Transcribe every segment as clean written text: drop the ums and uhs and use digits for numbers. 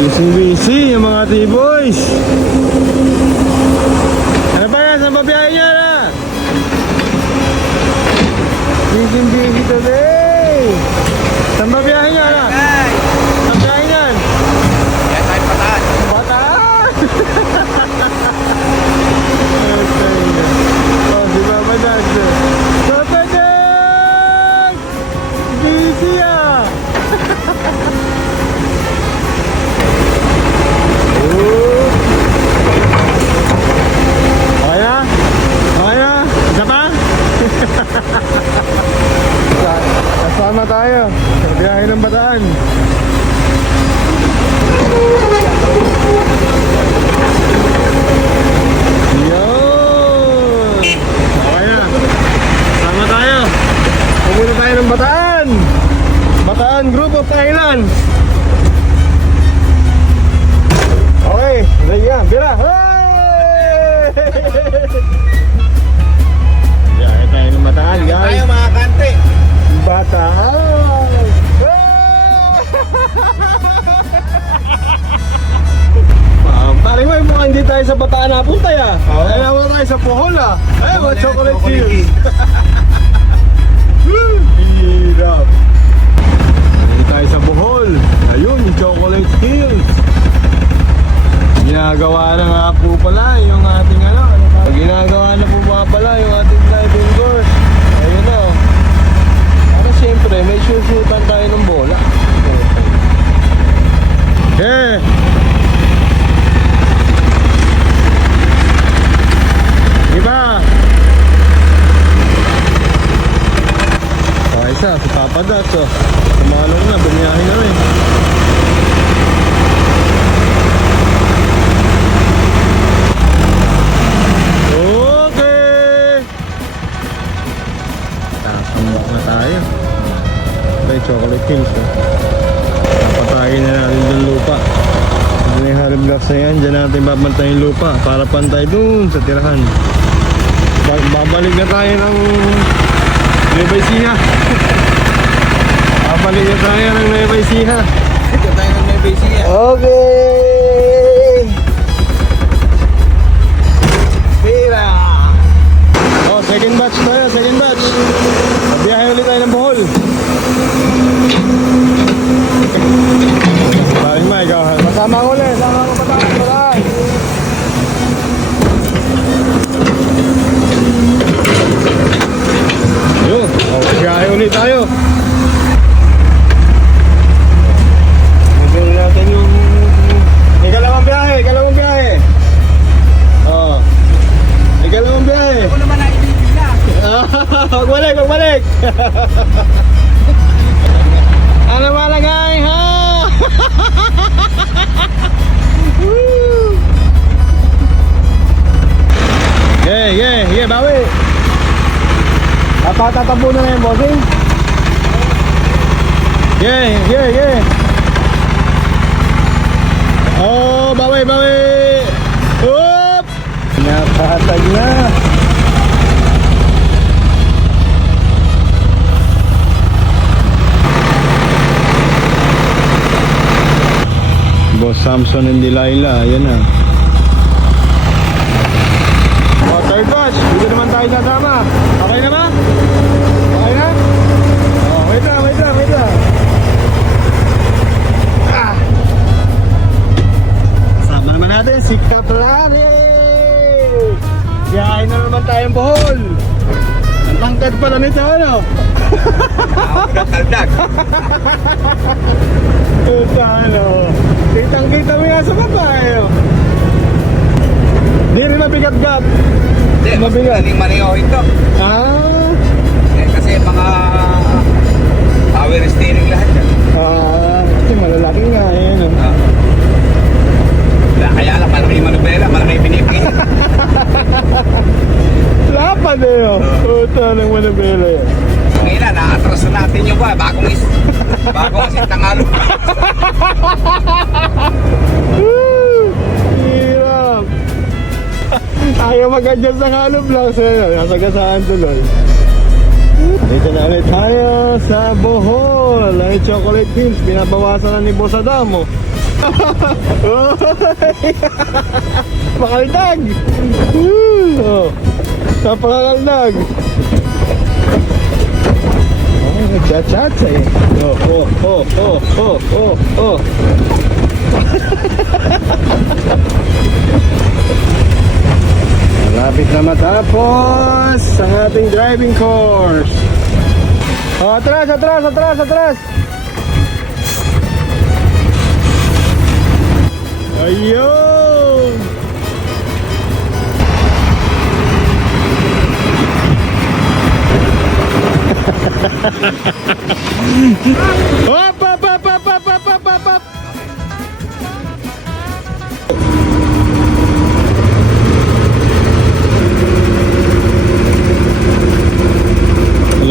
Busy yung mga T-boys. Ano ba yan? Saan ba biyahe niya na? Busy today. Saan ba biyahe niya na? Saan biyahe niyan? Yan tayo Bataan. Bataan! Oh, si Papa Dad. Papa Dad! Busy ah! Okay na? Okay na? Isa pa? Kasama tayo sa biyahe ng Bataan. Yun! Okay na. Kasama tayo. Pupunta tayo ng Bataan. Bataan Group of Islands. Okay, ready ka? Bira! Hey! Biyahe tayo ng Bataan, guys. Tayo mga kante. Bataan! Pare mo, mukhang hindi tayo sa Bataan napunta ya. Alam mo tayo sa Bohol ah. Ay, mga chocolate hills. Hirap. Hindi tayo sa Bohol. Ayun, yung chocolate hills. Ginagawa na nga po pala yung ating ano. Ginagawa na po mga pala yung ating diving course. Ayun na oh. Pero siyempre, may susutan tayo ng bola. Eh! Diba? Okay sa, si Papa Dats oh. Sumalong na, bumiyahin na rin. Okay! Takambak na tayo. May chocolate hills oh. Napatayin na natin yung lupa. May harib blocks na yan, dyan natin babantayin yung lupa para pantay dun sa tirahan. Babalik na tayo ng Nueva Ecija. Babalik na tayo ng Nueva Ecija. Ito tayo ng Nueva Ecija. Okay! Pira! Oh, second batch tayo, second batch. Biyahe ulit tayo ng Bohol. Sabi mo, ikaw. Masama ko ulit. Sama ko Bataan. Yun. Okay, biyahe ulit tayo. Bigyan natin yung... Ikalawang biyahe. Oo. Ikalawang biyahe. Ako naman na ibigin na. Huwag balik. Ano malagay ha? Woo! Yeah, bawi. Tatatabunan na yung bossing. Yeah. Oh, bawi. Oop! Napatag na. Boss Samson and Delilah, yan na. Oh, third batch, dito naman tayo sasama. Okay na ba? Okay na? Oh, wait lang. Ah! Kasama naman natin si Kaplani! Biyahe na naman tayong Bohol. Ang tangkad pala nito, ano? Ako nagkaldag. Puta, ano? Kitang-kita mo nga sa babae. Di rin mabigat-gat. Hindi, mas magaling manihohin to. Ah, Kasi mga power steering lahat yan. kasi malalaki nga eh, no? Kaya lang, malaki yung manubela, malaki yung pinipin. Lapad eh, oh. Puta ng manabela eh. Ngayon, na-atras na natin yung ba, bagong sintangalo. Hirap. Ayaw mag-adjust ng hollow blocks eh. Nasagasaan tuloy. Dito na ulit tayo sa Bohol. Ay chocolate hills. Binabawasan na ni Boss Adamo. Makaldag! Oh, napakakaldag! Oh, nagchat-chat eh. Oh. Malapit na matapos ang ating driving course. Oh, atras! Ayun! Hop!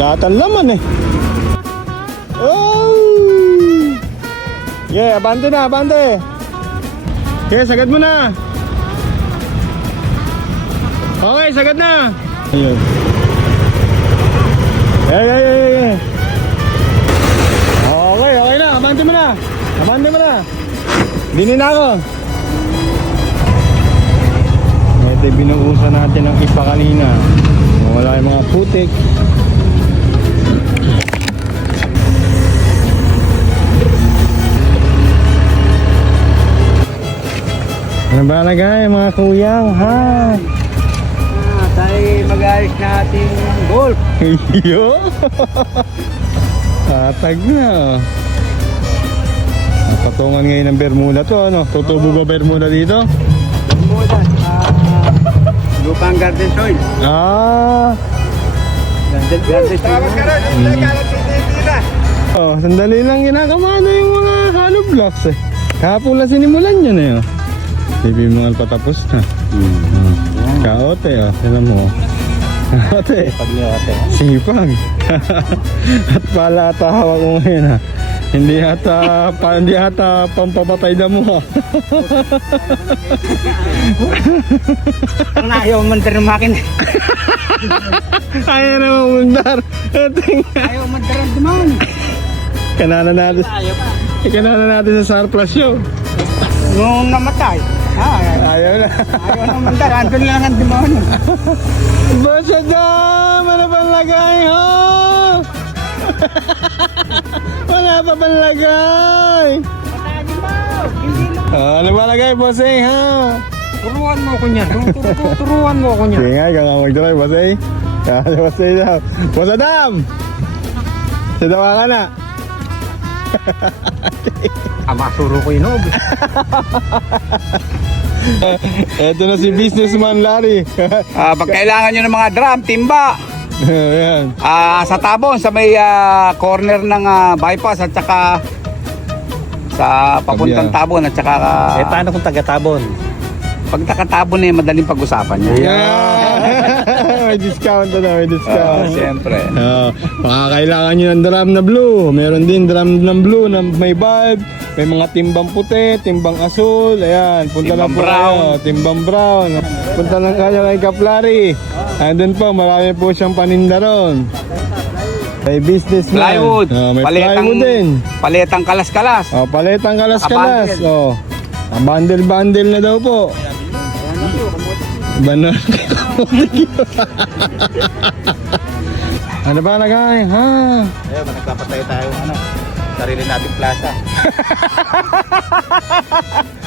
Lahat ang laman eh. Oh! Yeah, abante. Okay, sagad mo na. Okay, sagad na. Ayun. Yeah. Okay na. Abante mo na. Binin na ako. Ito yung binuusan natin ng ipa kanina. Wala yung mga putik. Ano ba lagay mga kuyang, ha? Tayo mag-ayos natin ng golf. Iyo! Tatag na, oh. Patungan ngayon ng Bermuda to, ano? Tutubo ba Bermuda dito? Bermuda, lupang garden soil. Ah! Garden soil. Tawag ka rin, yung nagkalat na. Oh, sandali lang ginakamano yung mga hollow blocks eh. Kahapon lang sinimulan yun eh, oh. Hindi mo nga patapos na. Kaote, oh. Alam mo. Kaote. Sipag. At pala ata hawak mo ngayon, ha. Hindi ata pampapatay na mo, ha. Ang ayaw mandar ng makina. Ayaw na mamundar. Ayaw mandar ang dumaan. Kanana natin sa surplus show. Nung namatay. Ayaw na. Ayaw na mandar. Andun lang ang dumaan. Basta dam! Ano ba lagay, ho? Wala pa ba lagay? Patagin mo. Hindi na. Ano ba lagay, bossing, ha? Turuan mo ko niyan. Turuan mo ko niyan. Sige nga, ikaw nga mag-drive, bossing. Bossing daw. Boss Adam! Sadawa ka na. Masuro ko yun. Eto na si businessman Larry. Pag kailangan nyo ng mga drum, timba. Ayan. Sa Tabon, sa may corner ng bypass at saka sa papuntang Kabya. Tabon at saka Paano kung taga-Tabon? pag taga-Tabon madaling pag-usapan niya. Yeah. May discount na, may discount. Siyempre. Baka kailangan nyo ng drum na blue. Meron din drum ng blue na may bulb. May mga timbang puti, timbang asul. Ayan, punta lang Timbang po brown. kayo. Timbang brown. Punta lang kayo kay Kaplari. Andun po, marami po siyang paninda ron. May business na. Plywood. May Paletang, plywood din. paletang kalas-kalas. Paletang kalas-kalas. Nakabundle. Bundle-bundle na daw po. Banal. Ano ba lagay? Ha? Ayun, nagpapatay tayo sarili nating plaza.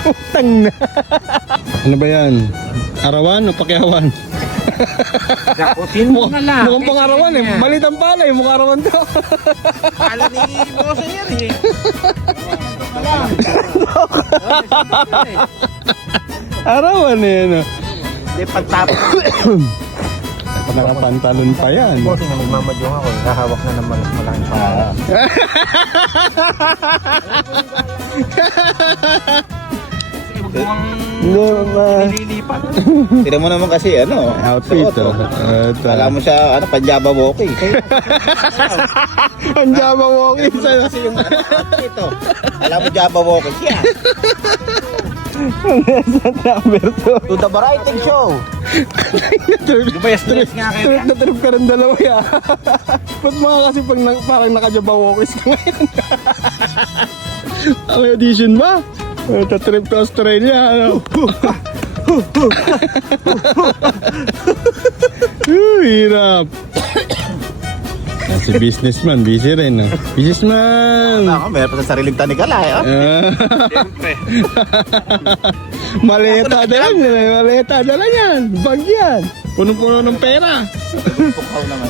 Utang na. Ano ba yan? Arawan o pakyawan? Dakutin mo na lang. Mukhang pang-arawan eh. Malit ang palay. Mukhang arawan to. Kala ni Boss Ayer eh. Arawan eh. Ano? Hindi pagtapos. Nakapantalon pa yan. Bossing na magmamadyong ako, hahawak na ng malaking pala. Hindi ba? Nililipat. Tira mo naman kasi Outfit suot, oh. Kala mo siya, panjaba walkie. Ang Java walking sa... Kasi yung outfit Kala mo jaba walkie siya. Number 2. To the variety show. Di ba stress nga kayo? Trip na trip ka rin dalawa ya. Ba't mga kasi pag parang naka-Java walkies ka ngayon? Ang audition ba? Ito trip to Australia, ano? Hirap. Si businessman, busy rin, no? Businessman! Ako, meron pa sa sariling tanikala eh. Oh. Siyempre. Maleta dala niyan, maleta dala niyan. Bag yan. Punong-puno ng pera. Pukaw naman.